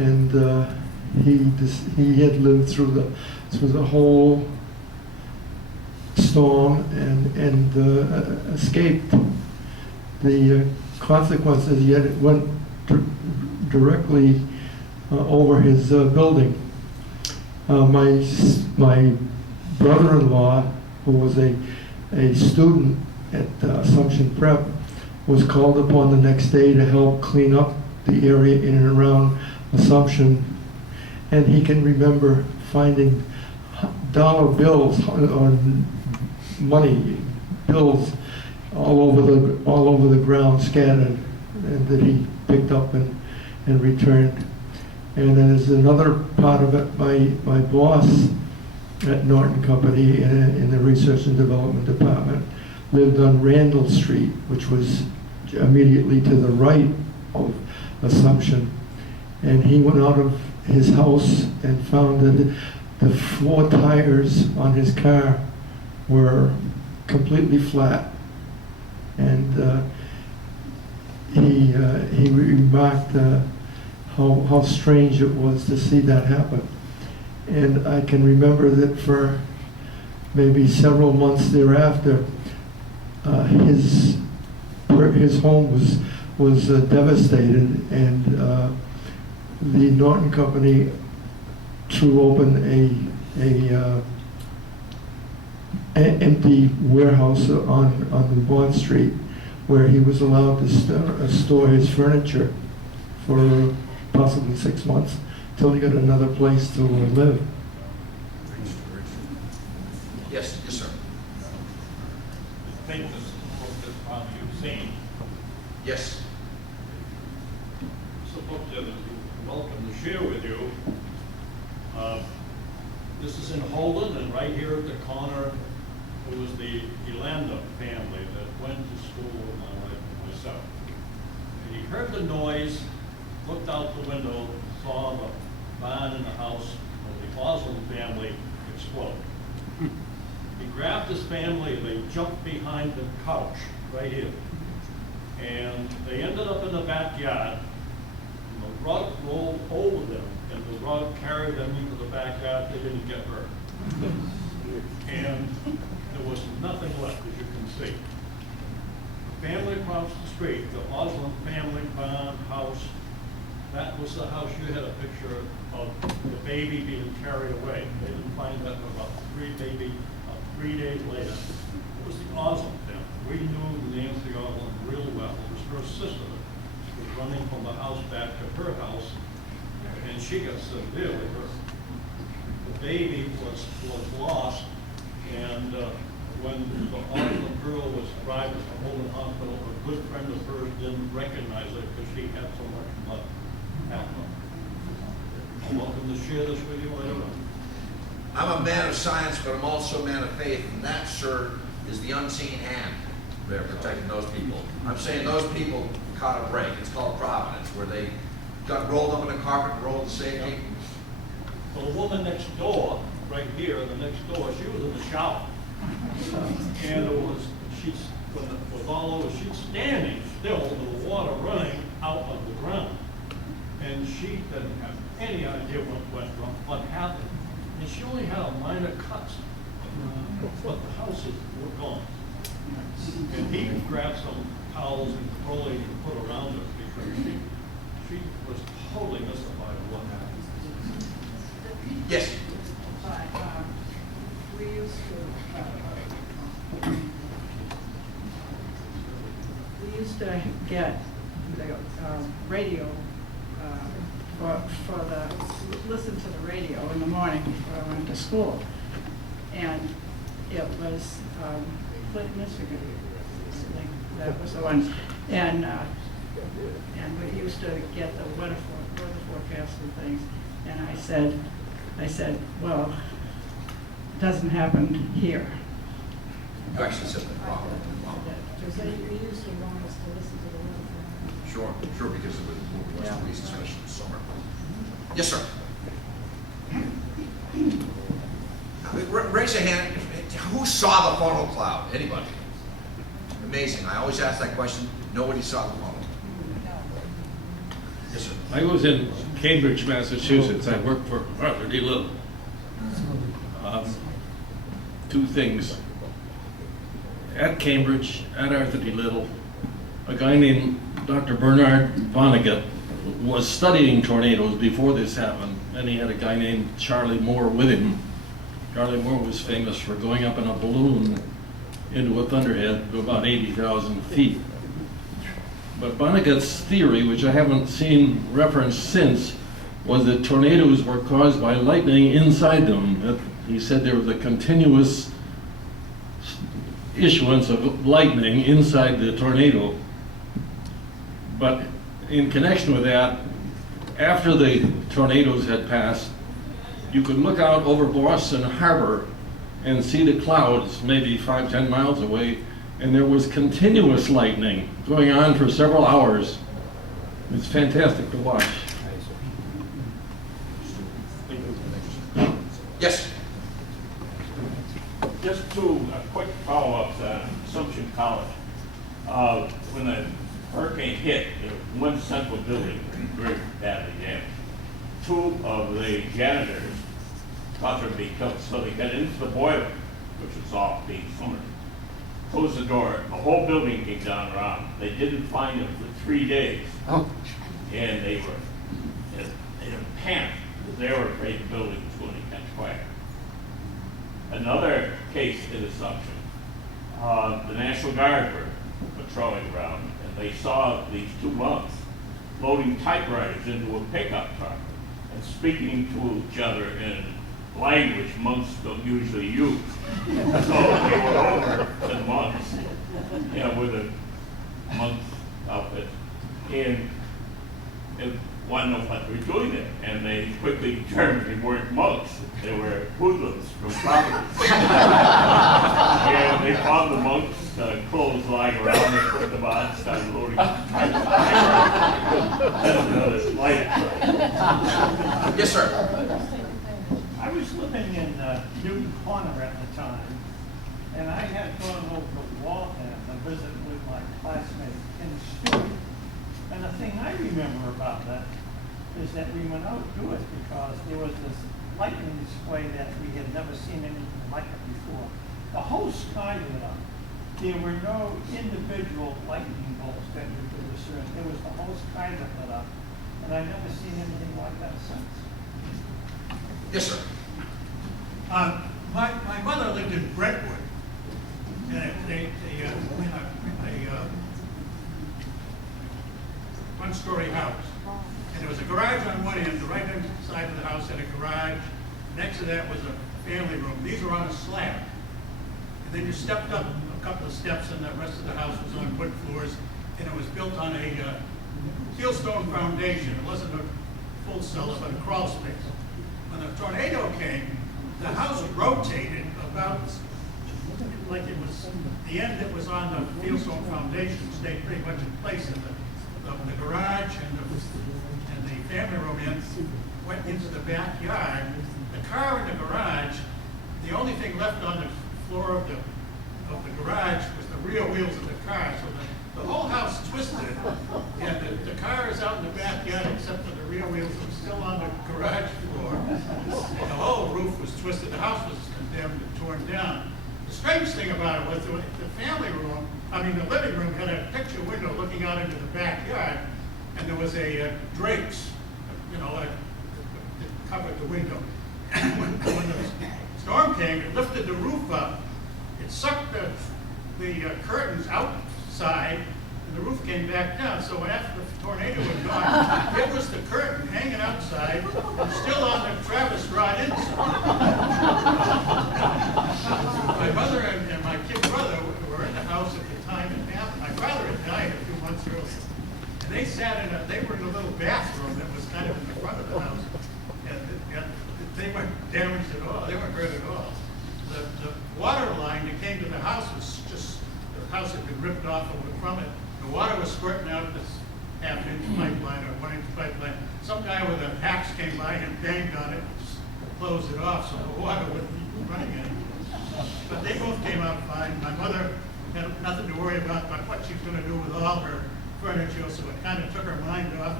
and he had lived through the whole storm and escaped the consequences. Yet it went directly over his building. My brother-in-law, who was a student at Assumption Prep, was called upon the next day to help clean up the area in and around Assumption, and he can remember finding dollar bills or money bills all over the ground, scattered, and that he picked up and returned. And then there's another part of it. My boss at Norton Company in the Research and Development Department lived on Randall Street, which was immediately to the right of Assumption. And he went out of his house and found that the 4 tires on his car were completely flat. And he remarked how strange it was to see that happen. And I can remember that for maybe several months thereafter, his home was devastated, and the Norton Company threw open a empty warehouse on the Bond Street, where he was allowed to store his furniture for possibly 6 months till he got another place to live. Yes, sir. I think this book is probably you've seen. Yes. It's a book that is welcome to share with you. This is in Holden, and right here at the corner, it was the Yolanda family that went to school with my wife and myself. And he heard the noise, looked out the window, saw the barn in the house of the Osmond family explode. He grabbed his family and they jumped behind the couch right here. And they ended up in the backyard, and the rug rolled over them, and the rug carried them into the backyard. They didn't get hurt. And there was nothing left, as you can see. The family across the street, the Osmond family barn house, that was the house you had a picture of the baby being carried away. They didn't find that for about 3 days later. It was the Osmond family. We knew Nancy Osmond real well. It was her sister that was running from the house back to her house, and she got severely hurt. The baby was lost, and when the Osmond girl was arrived at the Holden Hospital, a good friend of hers didn't recognize her because she had so much blood. I'm welcome to share this with you later on. I'm a man of science, but I'm also a man of faith, and that, sir, is the unseen hand there protecting those people. I'm saying those people caught a break. It's called Providence, where they got rolled up in a carpet and rolled to safety. Well, the woman next door, right here, the next door, she was in the shower. And it was, when it was all over, she's standing still with the water running out of the ground. And she didn't have any idea what happened. And she only had a minor cuts, but the houses were gone. And he grabbed some towels and trolley and put around her because she was totally mystified of what happened. Yes. We used to get the radio listen to the radio in the morning before I went to school, and it was Flint, Michigan. That was the one, and we used to get the weather forecast and things. And I said, well, it doesn't happen here. You actually said that wrong. So you used to want us to listen to the weather. Sure, because it was released, especially in the summer. Yes, sir. Raise your hand. Who saw the funnel cloud? Anybody? Amazing. I always ask that question. Nobody saw the funnel. Yes, sir. I was in Cambridge, Massachusetts. I worked for Arthur D. Little. Two things. At Cambridge, at Arthur D. Little, a guy named Dr. Bernard Vonnegut was studying tornadoes before this happened, and he had a guy named Charlie Moore with him. Charlie Moore was famous for going up in a balloon into a thunderhead to about 80,000 feet. But Vonnegut's theory, which I haven't seen referenced since, was that tornadoes were caused by lightning inside them. That he said there was a continuous issuance of lightning inside the tornado. But in connection with that, after the tornadoes had passed, you could look out over Boston Harbor and see the clouds maybe 5-10 miles away, and there was continuous lightning going on for several hours. It's fantastic to watch. Yes. Just two quick follow-ups on Assumption College. When the hurricane hit, there was one central building very badly damaged. Two of the janitors thought they'd be killed, so they got into the boiler, which was off being summer. Closed the door, the whole building came down around. They didn't find them for 3 days. Oh. And they were in a panic because they were afraid the building was going to catch fire. Another case in Assumption, the National Guard were patrolling around, and they saw these two monks loading typewriters into a pickup truck and speaking to each other in language monks don't usually use. So they were over to the monks, with a monk's outfit, and wanted to know what they were doing there. And they quickly determined they weren't monks, they were hoodlums from Providence. And they found the monks' clothes lying around, they put them on, started loading typewriters. That's another light. Yes, sir. I was living in Newton Corner at the time, and I had gone over to Waltham to visit with my classmate Institue. And the thing I remember about that is that we went out to it because there was this lightning display that we had never seen anything like it before. The whole sky lit up. There were no individual lightning bolts that you could discern. It was the whole sky that lit up. And I've never seen anything like that since. Yes, sir. My mother lived in Brentwood, and one-story house. And there was a garage on one end. The right-hand side of the house had a garage. Next to that was a family room. These were on a slab. And then you stepped up a couple of steps, and the rest of the house was on wood floors. And it was built on a fieldstone foundation. It wasn't a full cellar, but a crawl space. When the tornado came, the house rotated about like it was the end that was on the fieldstone foundation stayed pretty much in place, and the garage and the family room went into the backyard. The car in the garage, the only thing left on the floor of the garage was the rear wheels of the car. So the whole house twisted, and the car is out in the backyard except for the rear wheels that were still on the garage floor. The whole roof was twisted. The house was condemned and torn down. The strange thing about it was the the living room had a picture window looking out into the backyard, and there was a drapes, that covered the window. When the storm came, it lifted the roof up. It sucked the curtains outside, and the roof came back down. So after the tornado had gone, it was the curtain hanging outside and still on the Travis rod inside. My mother and my kid brother were in the house at the time it happened. My father had died a few months earlier. And they were in a little bathroom that was kind of in the front of the house. And they weren't damaged at all. They weren't hurt at all. The water line that came to the house was just, the house had been ripped off from it. The water was squirting out this half-inch pipeline or 1-inch pipeline. Some guy with an axe came by and banged on it and closed it off so the water wouldn't be running anymore. But they both came out fine. My mother had nothing to worry about what she was going to do with all her furniture, so it kind of took her mind off.